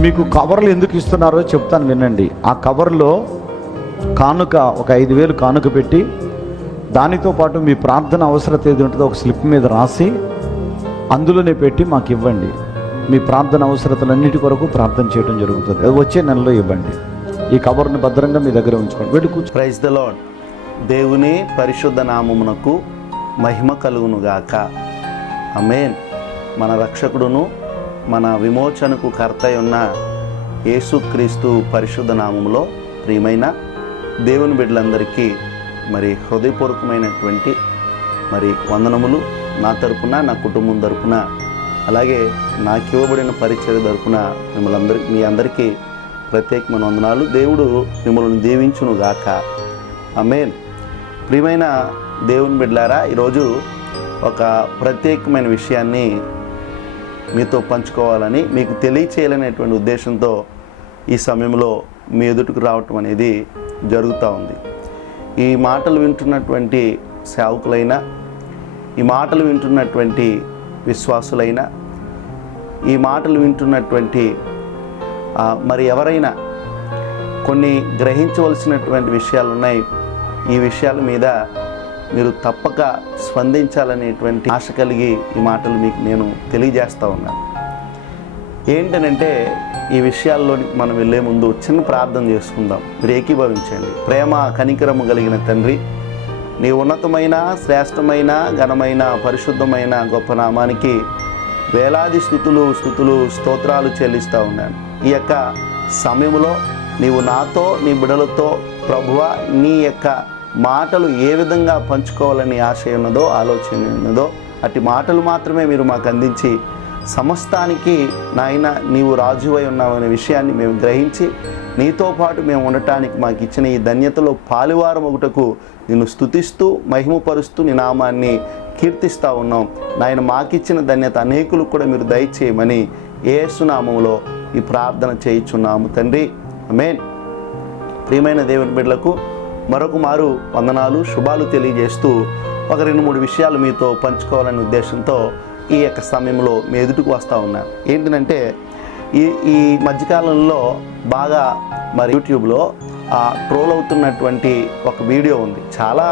మీకు కవర్లు ఎందుకు ఇస్తున్నారో చెప్తాను వినండి. ఆ కవర్లో కానుక ఒక ఐదు వేలు కానుక పెట్టి దానితో పాటు మీ ప్రార్థన అవసరత ఏది ఉంటుందో ఒక స్లిప్ మీద రాసి అందులోనే పెట్టి మాకు ఇవ్వండి. మీ ప్రార్థన అవసరతలన్నిటి కొరకు ప్రార్థన చేయడం జరుగుతుంది. అది వచ్చే నెలలో ఇవ్వండి. ఈ కవర్ని భద్రంగా మీ దగ్గర ఉంచుకోండి. వెళ్ళి కూర్చో. ప్రైజ్ ద లాడ్ దేవుని పరిశుద్ధ నామమునకు మహిమ కలుగునుగాక అమేన్ మన రక్షకుడును మన విమోచనకు కర్త ఉన్న యేసుక్రీస్తు పరిశుద్ధ నామంలో ప్రియమైన దేవుని బిడ్డలందరికీ మరి హృదయపూర్వకమైనటువంటి మరి వందనములు నా తరపున నా కుటుంబం తరపున అలాగే నాకు ఇవ్వబడిన పరిచయ తరపున మిమ్మల్ని అందరి మీ అందరికీ ప్రత్యేకమైన వందనాలు. దేవుడు మిమ్మల్ని దీవించును గాక అమేన్ ప్రియమైన దేవుని బిడ్డలారా ఈరోజు ఒక ప్రత్యేకమైన విషయాన్ని మీతో పంచుకోవాలని మీకు తెలియచేయాలనేటువంటి ఉద్దేశంతో ఈ సమయంలో మీ ఎదుటికి రావటం అనేది జరుగుతూ ఉంది. ఈ మాటలు వింటున్నటువంటి సేవకులైనా ఈ మాటలు వింటున్నటువంటి విశ్వాసులైనా ఈ మాటలు వింటున్నటువంటి మరి ఎవరైనా కొన్ని గ్రహించవలసినటువంటి విషయాలు ఉన్నాయి ఈ విషయాల మీద మీరు తప్పక స్పందించాలనేటువంటి ఆశ కలిగి ఈ మాటలు మీకు నేను తెలియజేస్తూ ఉన్నాను ఏంటనంటే ఈ విషయాల్లోని మనం వెళ్ళే ముందు చిన్న ప్రార్థన చేసుకుందాం. మీరు ఏకీభవించండి. ప్రేమ కనికరము కలిగిన తండ్రి నీ ఉన్నతమైన శ్రేష్టమైన ఘనమైన పరిశుద్ధమైన గొప్ప నామానికి వేలాది స్థుతులు స్థుతులు స్తోత్రాలు చెల్లిస్తూ ఉన్నాను. ఈ యొక్క సమయంలో నీవు నాతో నీ బిడలతో ప్రభువ నీ యొక్క మాటలు ఏ విధంగా పంచుకోవాలని ఆశ ఉన్నదో ఆలోచన ఉన్నదో అట్టి మాటలు మాత్రమే మీరు మాకు అందించి సమస్తానికి నాయన నీవు రాజువై ఉన్నావనే విషయాన్ని మేము గ్రహించి నీతో పాటు మేము ఉండటానికి మాకు ఇచ్చిన ఈ ధన్యతలో పాలివారం ఒకటకు నిన్ను స్తుతిస్తూ మహిమపరుస్తూ నీ నామాన్ని కీర్తిస్తూ ఉన్నాం. నాయన మాకిచ్చిన ధన్యత అనేకులు కూడా మీరు దయచేయమని ఏసునామంలో ఈ ప్రార్థన చేయించున్నాము తండ్రి. మేన్ ప్రియమైన దేవుని బిడ్డలకు మరొక మారు వందనాలు శుభాలు తెలియజేస్తూ ఒక రెండు మూడు విషయాలు మీతో పంచుకోవాలనే ఉద్దేశంతో ఈ యొక్క సమయంలో మీ ఎదుటికి వస్తూ ఉన్నాను ఏంటంటే ఈ ఈ మధ్యకాలంలో బాగా మరి యూట్యూబ్లో ట్రోల్ అవుతున్నటువంటి ఒక వీడియో ఉంది. చాలా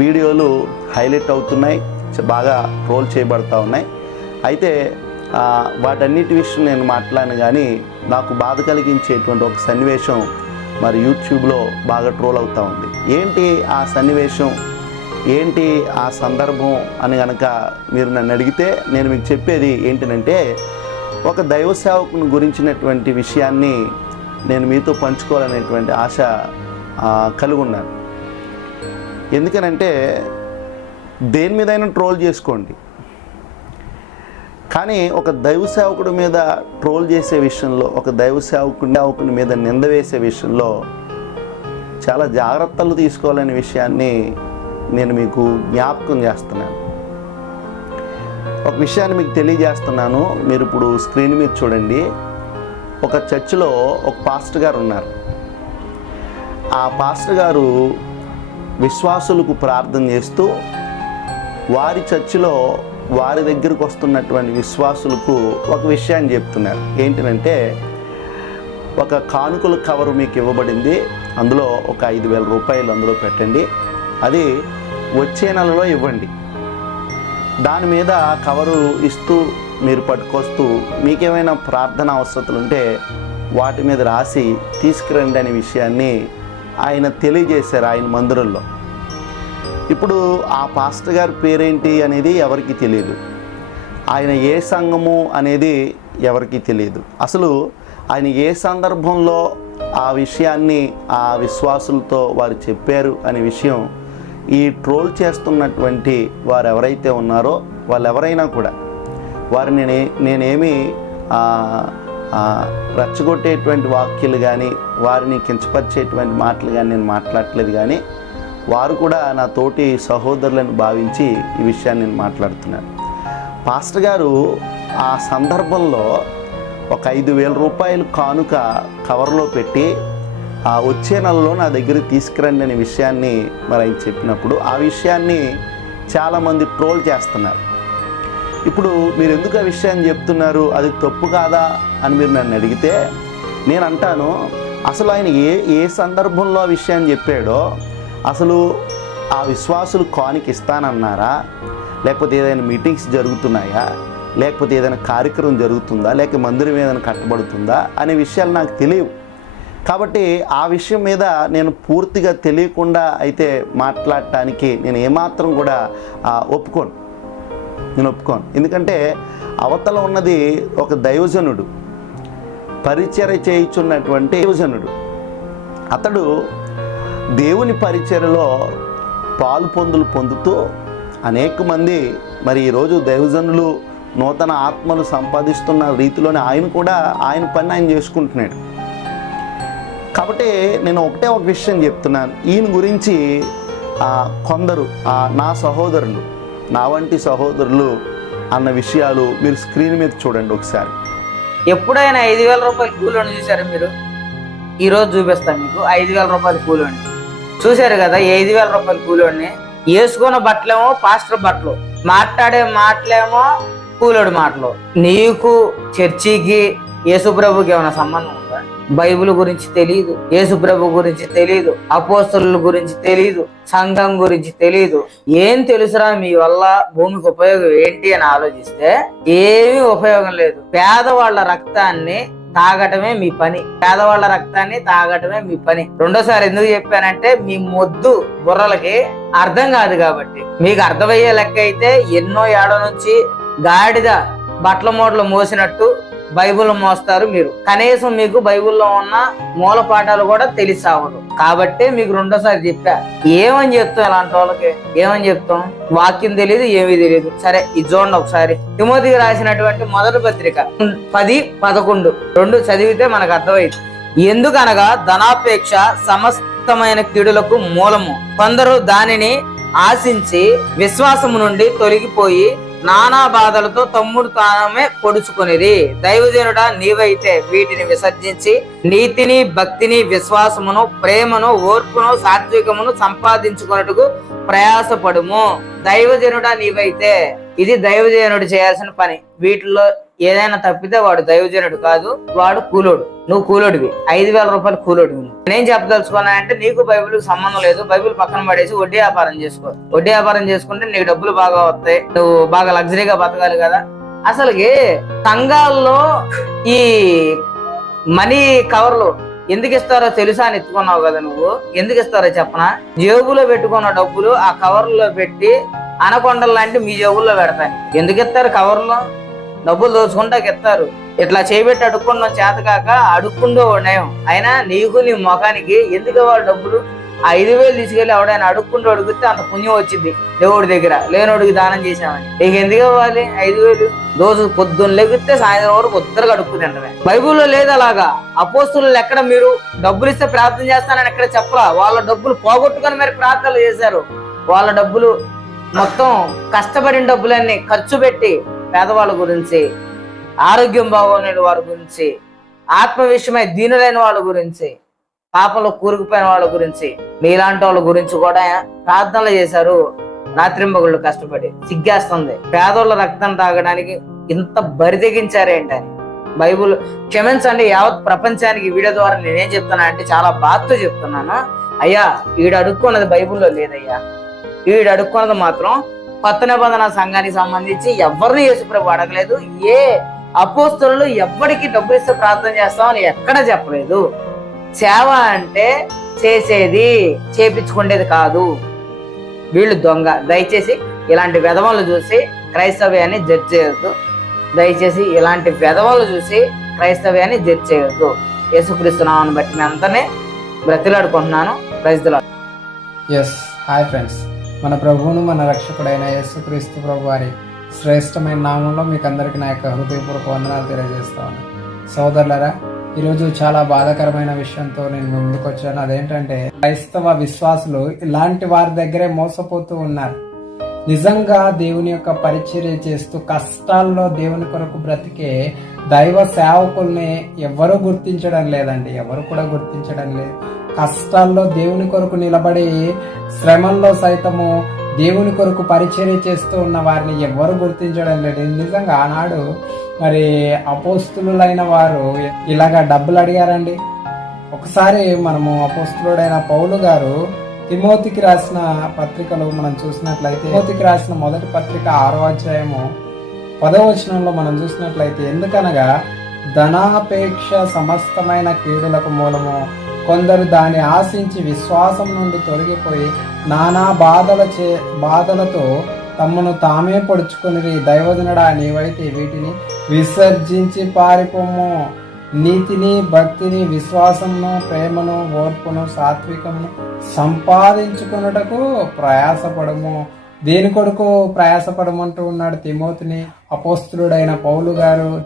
వీడియోలు హైలైట్ అవుతున్నాయి బాగా ట్రోల్ చేయబడతా ఉన్నాయి. అయితే వాటన్నిటి విషయం నేను మాట్లాడను కానీ నాకు బాధ కలిగించేటువంటి ఒక సన్నివేశం మరి యూట్యూబ్లో బాగా ట్రోల్ అవుతూ ఉంది. ఏంటి ఆ సన్నివేశం? ఏంటి ఆ సందర్భం అని కనుక మీరు నన్ను అడిగితే నేను మీకు చెప్పేది ఏంటంటే ఒక దైవ సేవకుని గురించినటువంటి విషయాన్ని నేను మీతో పంచుకోవాలనేటువంటి ఆశ కలిగి ఉన్నాను. ఎందుకనంటే దేని మీదైనా ట్రోల్ చేసుకోండి. కానీ ఒక దైవ సేవకుడి మీద ట్రోల్ చేసే విషయంలో ఒక దైవ సేవకుడి సేవకుని మీద నింద వేసే విషయంలో చాలా జాగ్రత్తలు తీసుకోవాలనే విషయాన్ని నేను మీకు జ్ఞాపకం చేస్తున్నాను. ఒక విషయాన్ని మీకు తెలియజేస్తున్నాను. మీరు ఇప్పుడు స్క్రీన్ మీద చూడండి. ఒక చర్చిలో ఒక పాస్టర్ గారు ఉన్నారు. ఆ పాస్టర్ గారు విశ్వాసులకు ప్రార్థన చేస్తూ వారి చర్చిలో వారి దగ్గరకు వస్తున్నటువంటి విశ్వాసులకు ఒక విషయాన్ని చెప్తున్నారు. ఏంటంటే ఒక కానుకల కవరు మీకు ఇవ్వబడింది. అందులో ఒక ఐదు వేల రూపాయలు అందులో పెట్టండి. అది వచ్చే నెలలో ఇవ్వండి. దాని మీద కవరు ఇస్తూ మీరు పట్టుకొస్తూ మీకేమైనా ప్రార్థన అవసరతలు ఉంటే వాటి మీద రాసి తీసుకురండి అనే విషయాన్ని ఆయన తెలియజేశారు ఆయన మందిరంలో. ఇప్పుడు ఆ పాస్టర్ గారి పేరేంటి అనేది ఎవరికి తెలియదు ఆయన ఏ సంఘము అనేది ఎవరికి తెలియదు అసలు ఆయన ఏ సందర్భంలో ఆ విషయాన్ని ఆ విశ్వాసులతో వారు చెప్పారు అనే విషయం ఈ ట్రోల్ చేస్తున్నటువంటి వారు ఎవరైతే ఉన్నారో వాళ్ళు ఎవరైనా కూడా వారు నేనే నేనేమి రెచ్చగొట్టేటువంటి వాక్యాలు కానీ వారిని కించపరిచేటువంటి మాటలు కానీ నేను మాట్లాడట్లేదు కానీ వారు కూడా నా తోటి సహోదరులను భావించి ఈ విషయాన్ని నేను మాట్లాడుతున్నాను. పాస్టర్ గారు ఆ సందర్భంలో ఒక ఐదు వేల రూపాయలు కానుక కవర్లో పెట్టి ఆ వచ్చే నెలలో నా దగ్గర తీసుకురండి అనే విషయాన్ని మరి ఆయన చెప్పినప్పుడు ఆ విషయాన్ని చాలామంది ట్రోల్ చేస్తున్నారు. ఇప్పుడు మీరు ఎందుకు ఆ విషయాన్ని చెప్తున్నారు? అది తప్పు కాదా? అని మీరు నన్ను అడిగితే నేను అంటాను అసలు ఆయన ఏ ఏ సందర్భంలో ఆ విషయాన్ని చెప్పాడో అసలు ఆ విశ్వాసులు కానికి ఇస్తానన్నారా? లేకపోతే ఏదైనా మీటింగ్స్ జరుగుతున్నాయా? లేకపోతే ఏదైనా కార్యక్రమం జరుగుతుందా? లేక మందిరం ఏదైనా కట్టబడుతుందా? అనే విషయాలు నాకు తెలియవు. కాబట్టి ఆ విషయం మీద నేను పూర్తిగా తెలియకుండా అయితే మాట్లాడటానికి నేను ఏమాత్రం కూడా ఒప్పుకోను. నేను ఒప్పుకోను. ఎందుకంటే అవతల ఉన్నది ఒక దైవజనుడు. పరిచయ చేయుచున్నటువంటి దైవజనుడు. అతడు దేవుని పరిచయలో పాలు పొందులు పొందుతూ అనేక మంది మరి ఈరోజు దైవజనులు నూతన ఆత్మలు సంపాదిస్తున్న రీతిలోనే ఆయన కూడా ఆయన పని ఆయన చేసుకుంటున్నాడు. కాబట్టి నేను ఒకటే ఒక విషయం చెప్తున్నాను. ఈయన గురించి కొందరు నా సహోదరులు నా వంటి సహోదరులు అన్న విషయాలు మీరు స్క్రీన్ మీద చూడండి ఒకసారి. ఎప్పుడైనా ఐదు వేల రూపాయల కూలోని చూసారా మీరు? ఈరోజు చూపిస్తాను మీకు. ఐదు వేల రూపాయల కూలోని చూశారు కదా ఐదు వేల రూపాయల కూలోడిని. వేసుకున్న బట్టలేమో పాస్టర్ బట్టలు. మాట్లాడే మాటలేమో కూలోడి మాటలు. నీకు చర్చికి యేసుప్రభుకి ఏమైనా సంబంధం ఉందా? బైబిల్ గురించి తెలియదు యేసుప్రభు గురించి తెలియదు అపోస్తుల గురించి తెలియదు సంఘం గురించి తెలియదు ఏం తెలుసురా మీ వల్ల భూమికి ఉపయోగం ఏంటి అని ఆలోచిస్తే ఏమీ ఉపయోగం లేదు. పేదవాళ్ళ రక్తాన్ని తాగటమే మీ పని. పేదవాళ్ళ రక్తాన్ని తాగటమే మీ పని. రెండోసారి ఎందుకు చెప్పానంటే మీ మొద్దు బుర్రలకి అర్థం కాదు కాబట్టి. మీకు అర్థమయ్యే లెక్క అయితే ఎన్నో ఏడ నుంచి గాడిద బట్టల మోడలు మోసినట్టు బైబుల్ మోస్తారు మీరు. కనీసం మీకు బైబిల్లో ఉన్న మూల పాఠాలు కూడా తెలిసి అవ్వదు మీకు రెండోసారి చెప్పా. ఏమని చెప్తాం ఇలాంటి వాళ్ళకి? ఏమని చెప్తాం వాక్యం తెలియదు ఏమీ తెలియదు సరే ఇది చూడండి ఒకసారి. తిమోతికి రాసినటువంటి మొదటి పత్రిక పది పదకొండు. రెండు చదివితే మనకు అర్థమైంది. ఎందుకనగా ధనాపేక్ష సమస్తమైన కీడులకు మూలము. కొందరు దానిని ఆశించి విశ్వాసము నుండి తొలగిపోయి నానా బాధలతో తమ్ముడు తానమే పొడుచుకొనిది దైవజనుడా నీవైతే వీటిని విసర్జించి నీతిని భక్తిని విశ్వాసమును ప్రేమను ఓర్పును సాత్వికమును సంపాదించుకున్నట్టుకు ప్రయాసపడుము. దైవజనుడా నీవైతే ఇది దైవజనుడు చేయాల్సిన పని. వీటిలో ఏదైనా తప్పితే వాడు దైవజనుడు కాదు వాడు కూలోడు. నువ్వు కూలోడివి. ఐదు వేల రూపాయలు కూలోడివి నేను నేనేం చెప్పదలుచుకున్నా అంటే నీకు బైబిల్ సంబంధం లేదు. బైబిల్ పక్కన పడేసి వడ్డీ వ్యాపారం చేసుకో. వడ్డీ వ్యాపారం చేసుకుంటే నీకు డబ్బులు బాగా వస్తాయి. నువ్వు బాగా లగ్జరీగా బతకాలి కదా. అసలుకి సంఘాల్లో ఈ మనీ కవర్లు ఎందుకు ఇస్తారో తెలుసా అని ఎత్తుకున్నావు కదా నువ్వు? ఎందుకు ఇస్తారో చెప్పనా? జేబులో పెట్టుకున్న డబ్బులు ఆ కవర్లో పెట్టి అనకొండలు లాంటి మీ జేబుల్లో పెడతాను. ఎందుకు ఇస్తారు కవర్లో? డబ్బులు దోచుకుంటాకి ఇస్తారు ఇట్లా చేయబెట్టి అడుక్కున్న చేతకాక అడుక్కుండో నయం. అయినా నీకు నీ ముఖానికి ఎందుకు వాళ్ళ డబ్బులు? ఆ ఐదు వేలు తీసుకెళ్ళి ఎవడైనా అడుక్కుంటూ అడుగుతే అంత పుణ్యం వచ్చింది దేవుడి దగ్గర. లేనోడికి దానం చేశామని. నీకు ఎందుకు ఇవ్వాలి ఐదు వేలు? రోజు పొద్దున్న లెగితే సాయంత్రం వరకు ఉత్తరగా అడుక్కు తింటమే బైబుల్లో లేదు అలాగా. అపోస్తులు ఎక్కడ మీరు డబ్బులు ఇస్తే ప్రార్థన చేస్తానని ఎక్కడ చెప్పరా వాళ్ళ డబ్బులు పోగొట్టుకొని మరి ప్రార్థనలు చేశారు. వాళ్ళ డబ్బులు మొత్తం కష్టపడిన డబ్బులన్నీ ఖర్చు పెట్టి పేదవాళ్ళ గురించి ఆరోగ్యం బాగోలేని వారి గురించి ఆత్మ విషయమై దీనులైన వాళ్ళ గురించి పాపంలో కూరుకుపోయిన వాళ్ళ గురించి మీలాంటి వాళ్ళ గురించి కూడా ప్రార్థనలు చేశారు. రాత్రింబగుళ్ళు కష్టపడి సిగ్గేస్తుంది. పేదోళ్ళ రక్తం తాగడానికి ఇంత బరి తెగించారేంటని బైబుల్ క్షమించండి యావత్ ప్రపంచానికి వీడియో ద్వారా నేనేం చెప్తున్నా అంటే చాలా బాధతో చెప్తున్నాను. అయ్యా ఈడు అడుక్కున్నది బైబిల్లో లేదయ్యా. ఈడు అడుక్కున్నది మాత్రం కొత్త నిబంధన సంఘానికి సంబంధించి ఎవరిని యేసుప్రభు అడగలేదు ఏ అపోస్తులు ఎవ్వడికి డబ్బు ఇస్తే ప్రార్థన చేస్తామని ఎక్కడ చెప్పలేదు. సేవ అంటే చేసేది చేపించుకునేది కాదు. వీళ్ళు దొంగ. దయచేసి ఇలాంటి విధవలు చూసి క్రైస్తవ్యాన్ని జడ్జ్ చేయొద్దు. దయచేసి ఇలాంటి విధవలు చూసి క్రైస్తవ్యాన్ని జడ్జ్ చేయొద్దు. యేసుక్రీస్తున్నామని బట్టి నేను అంతనే బ్రతిలాడుకుంటున్నాను. క్రైస్తవులు ఎస్ హాయ్ ఫ్రెండ్స్ మన ప్రభువును మన రక్షకుడైన యేసుక్రీస్తు ప్రభు వారి శ్రేష్టమైన నామంలో మీకు అందరికీ నా యొక్క హృదయపూర్వక వందనాలు తెలియజేస్తాను. సోదరులరా ఈరోజు చాలా బాధాకరమైన విషయంతో నేను ముందుకు వచ్చాను. అదేంటంటే క్రైస్తవ విశ్వాసులు ఇలాంటి వారి దగ్గరే మోసపోతూ ఉన్నారు. నిజంగా దేవుని యొక్క పరిచర్య చేస్తూ కష్టాల్లో దేవుని కొరకు బ్రతికే దైవ సేవకుల్ని ఎవరు గుర్తించడం లేదండి. ఎవరు కూడా గుర్తించడం లేదు. కష్టాల్లో దేవుని కొరకు నిలబడి శ్రమల్లో సైతము దేవుని కొరకు పరిచర్య చేస్తూ ఉన్న వారిని ఎవరు గుర్తించడం లేదు. నిజంగా ఆనాడు మరి అపోస్తులైన వారు ఇలాగా డబ్బులు అడిగారండి. ఒకసారి మనము అపోస్తులుడైన పౌలు గారు తిమోతికి రాసిన పత్రికలు మనం చూసినట్లయితే తిమోతికి రాసిన మొదటి పత్రిక ఆరో అధ్యాయము పదవచనంలో మనం చూసినట్లయితే ఎందుకనగా ధనాపేక్ష సమస్తమైన కీడులకు మూలము కొందరు దాన్ని ఆశించి విశ్వాసం నుండి తొలగిపోయి నానా బాధల చే బాధలతో తమను తామే పొడుచుకుని దైవజనుడా నీవైతే వీటిని విసర్జించి పారిపోము నీతిని భక్తిని విశ్వాసమును ప్రేమను ఓర్పును సాత్వికమును సంపాదించుకున్నటకు ప్రయాసపడము. దేని కొరకు ప్రయాసపడమంటూ ఉన్నాడు తిమోతిని? అపోస్తుడైన పౌలు గారు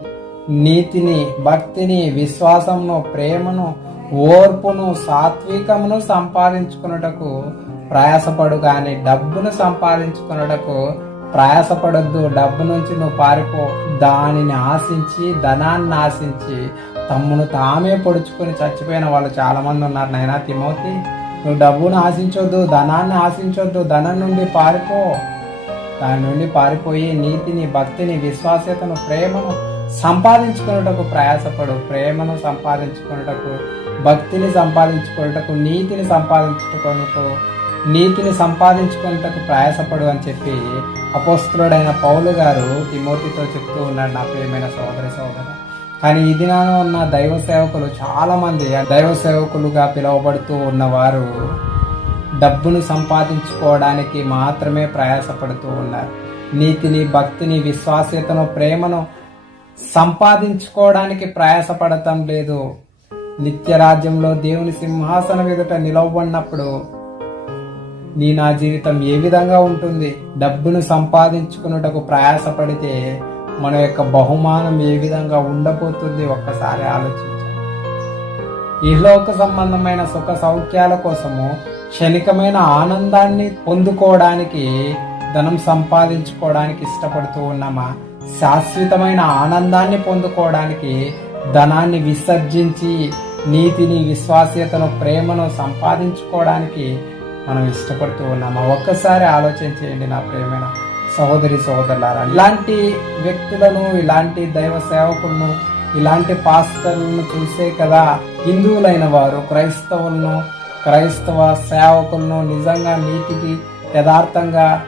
నీతిని భక్తిని విశ్వాసమును ప్రేమను ఓర్పును సాత్వికమును సంపాదించుకున్నటకు ప్రయాసపడు కానీ డబ్బును సంపాదించుకున్నటకు ప్రయాసపడొద్దు. డబ్బు నుంచి నువ్వు పారిపో. దానిని ఆశించి ధనాన్ని ఆశించి తమ్మును తామే పొడుచుకొని చచ్చిపోయిన వాళ్ళు చాలామంది ఉన్నారు. నైనా తిమోతి నువ్వు డబ్బును ఆశించొద్దు ధనాన్ని ఆశించొద్దు. ధనం నుండి పారిపో. దాని నుండి పారిపోయి నీతిని భక్తిని విశ్వాస్యతను ప్రేమను సంపాదించుకున్నటకు ప్రయాసపడు ప్రేమను సంపాదించుకున్నటకు భక్తిని సంపాదించుకున్నటకు నీతిని సంపాదించుకున్నటకు నీతిని సంపాదించుకున్నటకు ప్రయాసపడు అని చెప్పి అపోస్తుడైన పౌలు గారు తిమోతితో చెప్తూ ఉన్నాడు నా ప్రియమైన సోదరి సోదర. కానీ ఈ దినాన ఉన్న దైవ సేవకులు చాలామంది దైవ సేవకులుగా పిలువబడుతూ ఉన్నవారు డబ్బును సంపాదించుకోవడానికి మాత్రమే ప్రయాసపడుతూ ఉన్నారు. నీతిని భక్తిని విశ్వాస్యతను ప్రేమను సంపాదించుకోవడానికి ప్రయాసపడటం లేదు. నిత్యరాజ్యంలో దేవుని సింహాసనం ఎదుట నిలవబడినప్పుడు నీ నా జీవితం ఏ విధంగా ఉంటుంది? డబ్బును సంపాదించుకున్నటకు ప్రయాసపడితే మన యొక్క బహుమానం ఏ విధంగా ఉండబోతుంది? ఒక్కసారి ఆలోచించండి. ఇహలోక సంబంధమైన సుఖ సౌఖ్యాల కోసము క్షణికమైన ఆనందాన్ని పొందుకోవడానికి ధనం సంపాదించుకోవడానికి ఇష్టపడుతూ ఉన్నామా? శాశ్వతమైన ఆనందాన్ని పొందుకోవడానికి ధనాన్ని విసర్జించి నీతిని విశ్వాసీయతను ప్రేమను సంపాదించుకోవడానికి మనం ఇష్టపడుతూ ఉన్నామా ఒక్కసారి ఆలోచన చేయండి నా ప్రేమైన సహోదరి సహోదరులారా. ఇలాంటి వ్యక్తులను ఇలాంటి దైవ సేవకులను ఇలాంటి పాస్టర్లను చూసే కదా హిందువులైన వారు క్రైస్తవులను క్రైస్తవ సేవకులను నిజంగా నీతికి యథార్థంగా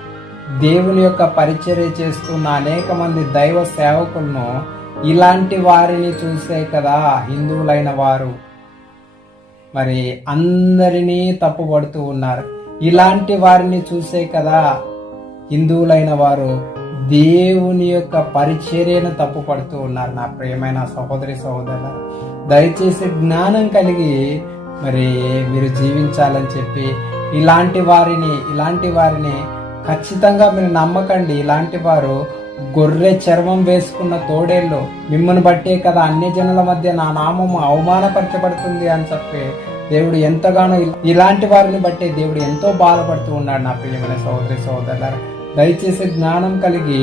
దేవుని యొక్క పరిచర్య చేస్తున్న అనేక మంది దైవ సేవకులను ఇలాంటి వారిని చూసే కదా హిందువులైన వారు. మరి అందరినీ తప్పుపడుతూ ఉన్నారు. ఇలాంటి వారిని చూసే కదా హిందువులైన వారు. దేవుని యొక్క పరిచర్యను తప్పుపడుతూ ఉన్నారు నా ప్రియమైన సహోదరి సహోదరు దయచేసి జ్ఞానం కలిగి మరి మీరు జీవించాలని చెప్పి ఇలాంటి వారిని ఇలాంటి వారిని ఖచ్చితంగా మీరు నమ్మకండి ఇలాంటి వారు గొర్రె చర్మం వేసుకున్న తోడేళ్ళు మిమ్మల్ని బట్టే కదా అన్ని జనుల మధ్య నా నామము అవమానపరచబడుతుంది అని చెప్పి దేవుడు ఎంతగానో ఇలాంటి వారిని బట్టే దేవుడు ఎంతో బాధపడుతూ ఉన్నాడు నా ప్రియమైన సోదరి సహోదరులారా. దయచేసి జ్ఞానం కలిగి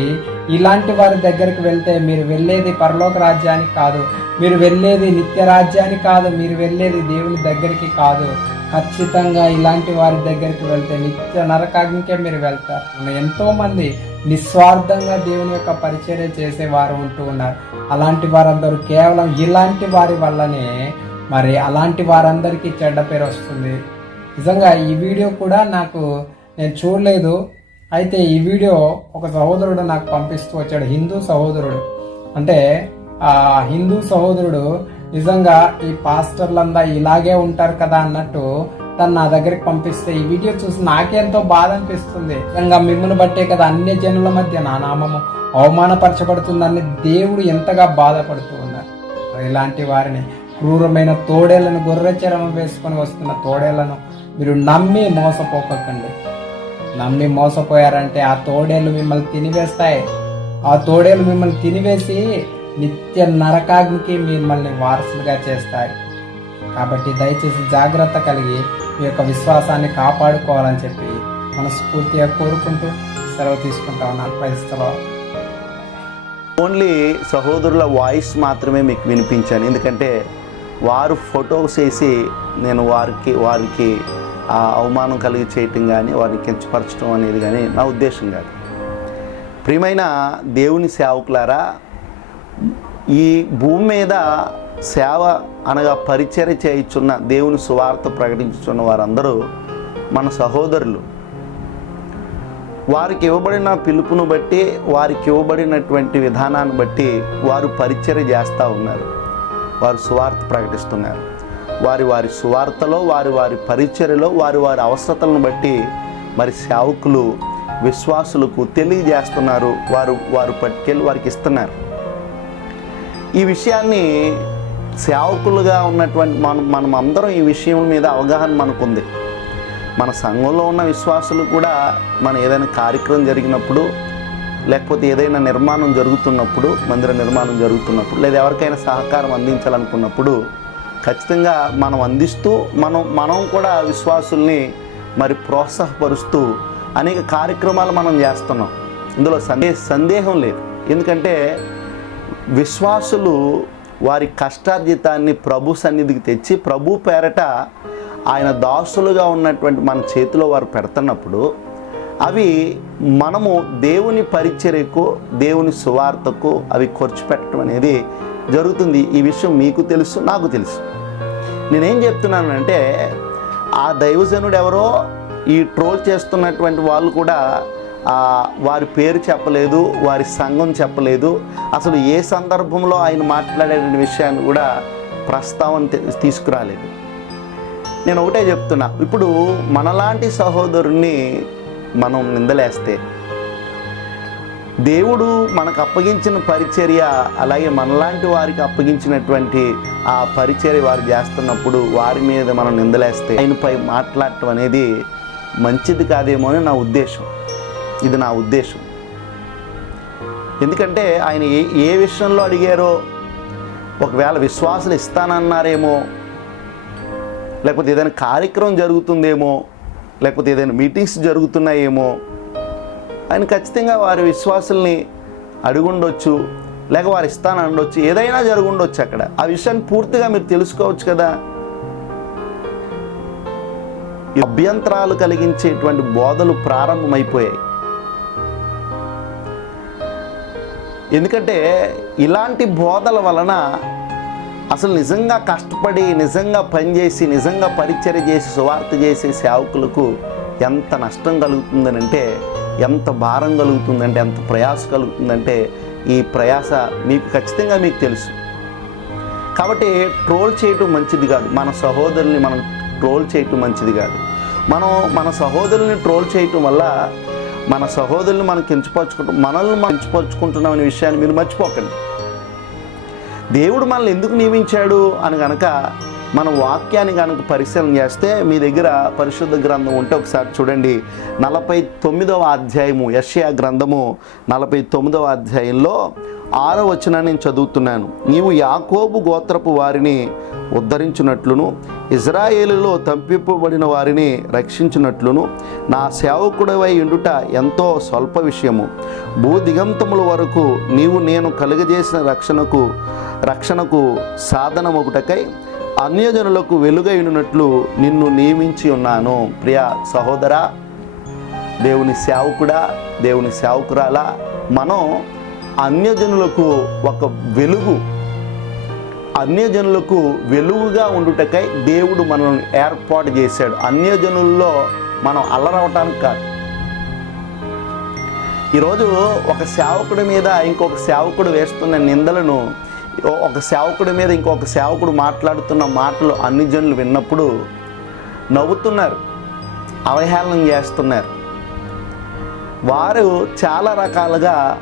ఇలాంటి వారి దగ్గరికి వెళ్తే మీరు వెళ్ళేది పరలోక రాజ్యానికి కాదు మీరు వెళ్ళేది నిత్య రాజ్యానికి కాదు మీరు వెళ్ళేది దేవుని దగ్గరికి కాదు. ఖచ్చితంగా ఇలాంటి వారి దగ్గరికి వెళ్తే నిత్య నరకాగ్నికే మీరు వెళ్తారు. ఎంతో మంది నిస్వార్థంగా దేవుని యొక్క పరిచర్య చేసే వారు ఉంటూ ఉన్నారు. అలాంటి వారందరూ కేవలం ఇలాంటి వారి వల్లనే మరి అలాంటి వారందరికీ చెడ్డ పేరు వస్తుంది. నిజంగా ఈ వీడియో కూడా నాకు నేను చూడలేదు. అయితే ఈ వీడియో ఒక సహోదరుడు నాకు పంపిస్తూ వచ్చాడు. హిందూ సహోదరుడు. అంటే ఆ హిందూ సహోదరుడు నిజంగా ఈ పాస్టర్లందా ఇలాగే ఉంటారు కదా అన్నట్టు తను నా దగ్గరికి పంపిస్తే ఈ వీడియో చూసి నాకెంతో బాధ అనిపిస్తుంది. నిజంగా మిమ్మల్ని బట్టే కదా అన్ని జనుల మధ్య నా నామము అవమానపరచబడుతుందని దేవుడు ఎంతగా బాధపడుతూ ఉన్నారు. ఇలాంటి వారిని క్రూరమైన తోడేళ్ళను గొర్రె చర్మం వేసుకొని వస్తున్న తోడేళ్ళను మీరు నమ్మి మోసపోకండి. నమ్మి మోసపోయారంటే ఆ తోడేళ్ళు మిమ్మల్ని తినివేస్తాయి. ఆ తోడేలు మిమ్మల్ని తినివేసి నిత్య నరకాగ్నికి మిమ్మల్ని వారసులుగా చేస్తాయి. కాబట్టి దయచేసి జాగ్రత్త కలిగి మీ యొక్క విశ్వాసాన్ని కాపాడుకోవాలని చెప్పి మనస్ఫూర్తిగా కోరుకుంటూ సెలవు తీసుకుంటా ఉన్నాను. క్రైస్తవ ఓన్లీ సహోదరుల వాయిస్ మాత్రమే మీకు వినిపించాను. ఎందుకంటే వారు ఫొటోస్ వేసి నేను వారికి వారికి ఆ అవమానం కలిగి చేయటం కానీ వారిని కించపరచడం అనేది కానీ నా ఉద్దేశం కాదు. ప్రియమైన దేవుని సేవకులారా ఈ భూమి మీద సేవ అనగా పరిచర్య చేయుచున్న దేవుని సువార్త ప్రకటించుచున్న వారందరూ మన సహోదరులు. వారికి ఇవ్వబడిన పిలుపును బట్టి వారికి ఇవ్వబడినటువంటి విధానాన్ని బట్టి వారు పరిచర్య చేస్తూ ఉన్నారు. వారు సువార్త ప్రకటిస్తున్నారు. వారి వారి సువార్తలో వారి వారి పరిచర్యలో వారి వారి అవసరతలను బట్టి మరి సేవకులు విశ్వాసులకు తెలియజేస్తున్నారు. వారు వారు పట్టుకెళ్ళి వారికి ఇస్తున్నారు. ఈ విషయాన్ని సేవకులుగా ఉన్నటువంటి మనం మనం అందరం ఈ విషయం మీద అవగాహన మనకుంది. మన సంఘంలో ఉన్న విశ్వాసులు కూడా మన ఏదైనా కార్యక్రమం జరిగినప్పుడు లేకపోతే ఏదైనా నిర్మాణం జరుగుతున్నప్పుడు మందిర నిర్మాణం జరుగుతున్నప్పుడు లేదా ఎవరికైనా సహకారం అందించాలనుకున్నప్పుడు ఖచ్చితంగా మనం అందిస్తూ మనం మనం కూడా విశ్వాసుల్ని మరి ప్రోత్సాహపరుస్తూ అనేక కార్యక్రమాలు మనం చేస్తున్నాం. ఇందులో సందే సందేహం లేదు. ఎందుకంటే విశ్వాసులు వారి కష్టార్జితాన్ని ప్రభు సన్నిధికి తెచ్చి ప్రభు పేరట ఆయన దాసులుగా ఉన్నటువంటి మన చేతిలో వారు పెడుతున్నప్పుడు అవి మనము దేవుని పరిచర్యకు దేవుని సువార్తకు అవి ఖర్చు పెట్టడం అనేది జరుగుతుంది. ఈ విషయం మీకు తెలుసు నాకు తెలుసు. నేనేం చెప్తున్నానంటే ఆ దైవజనుడు ఎవరో ఈ ట్రోల్ చేస్తున్నటువంటి వాళ్ళు కూడా వారి పేరు చెప్పలేదు వారి సంఘం చెప్పలేదు. అసలు ఏ సందర్భంలో ఆయన మాట్లాడే విషయాన్ని కూడా ప్రస్తావన తీ- తీసుకురాలేదు. నేను ఒకటే చెప్తున్నా ఇప్పుడు మనలాంటి సహోదరుణ్ణి మనం నిందలేస్తే దేవుడు మనకు అప్పగించిన పరిచర్య అలాగే మనలాంటి వారికి అప్పగించినటువంటి ఆ పరిచర్య వారు చేస్తున్నప్పుడు వారి మీద మనం నిందలేస్తే ఆయనపై మాట్లాడటం అనేది మంచిది కాదేమో అని నా ఉద్దేశం. ఇది నా ఉద్దేశం. ఎందుకంటే ఆయన ఏ ఏ విషయంలో అడిగారో ఒకవేళ విశ్వాసాలు ఇస్తానన్నారేమో లేకపోతే ఏదైనా కార్యక్రమం జరుగుతుందేమో లేకపోతే ఏదైనా మీటింగ్స్ జరుగుతున్నాయేమో ఆయన ఖచ్చితంగా వారి విశ్వాసుల్ని అడుగుండొచ్చు లేక వారు ఇస్తాను అనొచ్చు ఏదైనా జరుగుండొచ్చు అక్కడ. ఆ విషయాన్ని పూర్తిగా మీరు తెలుసుకోవచ్చు కదా. అభ్యంతరాలు కలిగించేటువంటి బోధలు ప్రారంభమైపోయాయి. ఎందుకంటే ఇలాంటి బోధల వలన అసలు నిజంగా కష్టపడి నిజంగా పనిచేసి నిజంగా పరిచర్య చేసి సువార్త చేసే సేవకులకు ఎంత నష్టం కలుగుతుందనంటే ఎంత భారం కలుగుతుందంటే ఎంత ప్రయాస కలుగుతుందంటే ఈ ప్రయాస మీకు ఖచ్చితంగా మీకు తెలుసు. కాబట్టి ట్రోల్ చేయటం మంచిది కాదు. మన సహోదరుల్ని మనం ట్రోల్ చేయటం మంచిది కాదు. మనం మన సహోదరుల్ని ట్రోల్ చేయటం వల్ల మన సహోదరులు మనం కించపరచుకుంటూ మనల్ని మనం కించపరుచుకుంటున్నాం అనే విషయాన్ని మీరు మర్చిపోకండి. దేవుడు మనల్ని ఎందుకు నియమించాడు అని గనక మన వాక్యాన్ని కనుక పరిశీలన చేస్తే మీ దగ్గర పరిశుద్ధ గ్రంథం ఉంటే ఒకసారి చూడండి. నలభై తొమ్మిదవ అధ్యాయము యషయా గ్రంథము నలభై తొమ్మిదవ అధ్యాయంలో ఆరో వచ్చిన నేను చదువుతున్నాను. నీవు యాకోబు గోత్రపు వారిని ఉద్ధరించినట్లును ఇజ్రాయేలులో తంపింపబడిన వారిని రక్షించినట్లును నా సేవకుడవై ఉండుట ఎంతో స్వల్ప విషయము. భూదిగంతముల వరకు నీవు నేను కలుగజేసిన రక్షణకు రక్షణకు సాధనమొకటకై అన్యజనులకు వెలుగైనట్లు నిన్ను నియమించి ఉన్నాను. ప్రియ సహోదరా దేవుని సేవకుడా దేవుని సేవకురాలా మనం అన్యజనులకు ఒక వెలుగు. అన్యజనులకు వెలుగుగా ఉండుటకై దేవుడు మనల్ని ఏర్పాటు చేశాడు. అన్యజనుల్లో మనం అల్లరవటానికి కాదు. ఈరోజు ఒక సేవకుడి మీద ఇంకొక సేవకుడు వేస్తున్న నిందలను ఒక సేవకుడి మీద ఇంకొక సేవకుడు మాట్లాడుతున్న మాటలు అన్ని జనులు విన్నప్పుడు నవ్వుతున్నారు అవహేళన చేస్తున్నారు. వారు చాలా రకాలుగా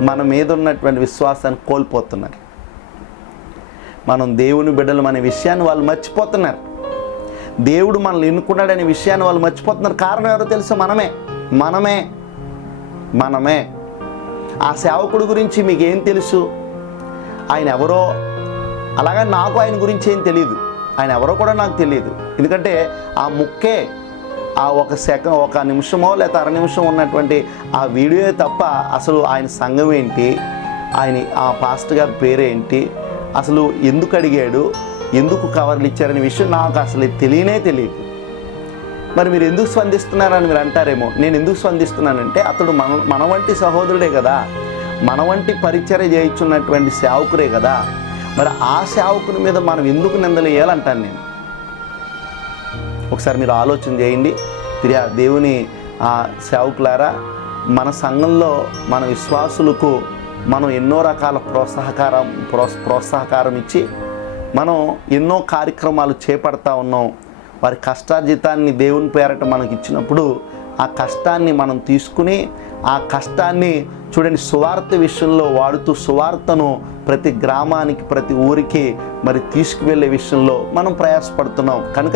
మన మీద ఉన్నటువంటి విశ్వాసాన్ని కోల్పోతున్నారు. మనం దేవుని బిడ్డలు అనే విషయాన్ని వాళ్ళు మర్చిపోతున్నారు. దేవుడు మనల్ని ఎన్నుకున్నాడనే విషయాన్ని వాళ్ళు మర్చిపోతున్నారు. కారణం ఎవరో తెలుసు? మనమే. మనమే. మనమే. ఆ సేవకుడి గురించి మీకేం తెలుసు? ఆయన ఎవరో? అలాగే నాకు ఆయన గురించి ఏం తెలియదు ఆయన ఎవరో కూడా నాకు తెలియదు ఎందుకంటే ఆ ముక్కే ఆ ఒక సెకండ్ ఒక నిమిషమో లేదా అర నిమిషం ఉన్నటువంటి ఆ వీడియో తప్ప అసలు ఆయన సంఘం ఏంటి? ఆయన ఆ పాస్టర్ గారి పేరేంటి? అసలు ఎందుకు అడిగాడు? ఎందుకు కవర్లు ఇచ్చారనే విషయం నాకు అసలు తెలియనే తెలియదు. మరి మీరు ఎందుకు స్పందిస్తున్నారని మీరు అంటారేమో? నేను ఎందుకు స్పందిస్తున్నానంటే అతడు మన మన వంటి సహోదరుడే కదా. మన వంటి పరిచర్య చేయించున్నటువంటి సేవకురే కదా. మరి ఆ సేవకుని మీద మనం ఎందుకు నిందలు వేయాలంటాను నేను? ఒకసారి మీరు ఆలోచన చేయండి. ప్రియా దేవుని ఆ సేవకులారా మన సంఘంలో మన విశ్వాసులకు మనం ఎన్నో రకాల ప్రోత్సాహకారం ప్రోస్ ప్రోత్సాహకారం ఇచ్చి మనం ఎన్నో కార్యక్రమాలు చేపడతా ఉన్నాం. వారి కష్టార్జితాన్ని దేవుని పేరట మనకి ఇచ్చినప్పుడు ఆ కష్టాన్ని మనం తీసుకుని ఆ కష్టాన్ని చూడండి సువార్త విషయంలో వాడుతూ సువార్తను ప్రతి గ్రామానికి ప్రతి ఊరికి మరి తీసుకువెళ్ళే విషయంలో మనం ప్రయాసపడుతున్నాం. కనుక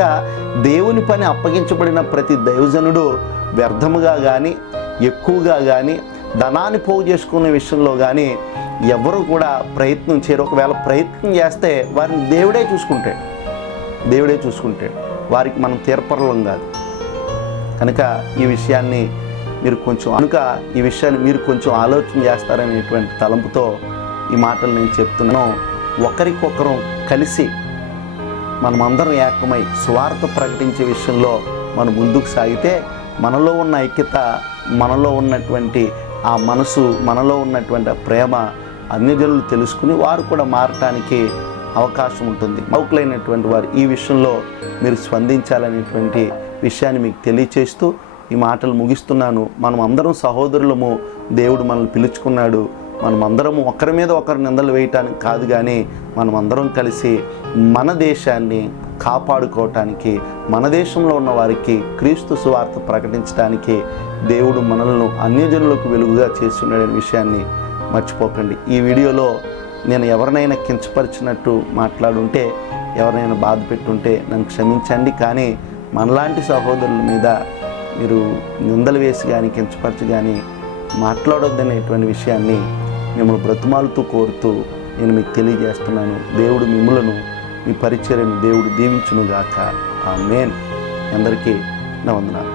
దేవుని పని అప్పగించబడిన ప్రతి దైవజనుడు వ్యర్థముగా కానీ ఎక్కువగా కానీ ధనాన్ని పోగు చేసుకునే విషయంలో కానీ ఎవరు కూడా ప్రయత్నం చేయరు. ఒకవేళ ప్రయత్నం చేస్తే వారిని దేవుడే చూసుకుంటాడు. దేవుడే చూసుకుంటాడు. వారికి మనం తీర్పరలం కాదు. కనుక ఈ విషయాన్ని మీరు కొంచెం కనుక ఈ విషయాన్ని మీరు కొంచెం ఆలోచన చేస్తారనేటువంటి తలంపుతో ఈ మాటలు నేను చెప్తున్నాను. ఒకరికొకరు కలిసి మనమందరం ఏకమై స్వార్థ ప్రకటించే విషయంలో మనం ముందుకు సాగితే మనలో ఉన్న ఐక్యత మనలో ఉన్నటువంటి ఆ మనసు మనలో ఉన్నటువంటి ఆ ప్రేమ అన్యజనులు తెలుసుకుని వారు కూడా మారటానికి అవకాశం ఉంటుంది. మౌకులైనటువంటి వారు ఈ విషయంలో మీరు స్పందించాలనేటువంటి విషయాన్ని మీకు తెలియచేస్తూ ఈ మాటలు ముగిస్తున్నాను. మనం అందరం సహోదరులము. దేవుడు మనల్ని పిలుచుకున్నాడు. మనం అందరం ఒకరి మీద ఒకరు నిందలు వేయటానికి కాదు కానీ మనం అందరం కలిసి మన దేశాన్ని కాపాడుకోవటానికి మన దేశంలో ఉన్న వారికి క్రీస్తు సువార్త ప్రకటించడానికి దేవుడు మనల్ని అన్యజనులకు వెలుగుగా చేస్తున్నాడనే విషయాన్ని మర్చిపోకండి. ఈ వీడియోలో నేను ఎవరినైనా కించపరిచినట్టు మాట్లాడుంటే ఎవరినైనా బాధ పెట్టుంటే నన్ను క్షమించండి. కానీ మనలాంటి సహోదరుల మీద మీరు నిందలు వేసి కానీ కించపరచి కానీ మాట్లాడొద్దనేటువంటి విషయాన్ని మిమ్మల్ని బ్రతుమాలుతూ కోరుతూ నేను మీకు తెలియజేస్తున్నాను. దేవుడు మిమ్మలను మీ పరిచర్యను దేవుడు దీవించునుగాక. ఆ మేన్ అందరికీ నా వందనాలు.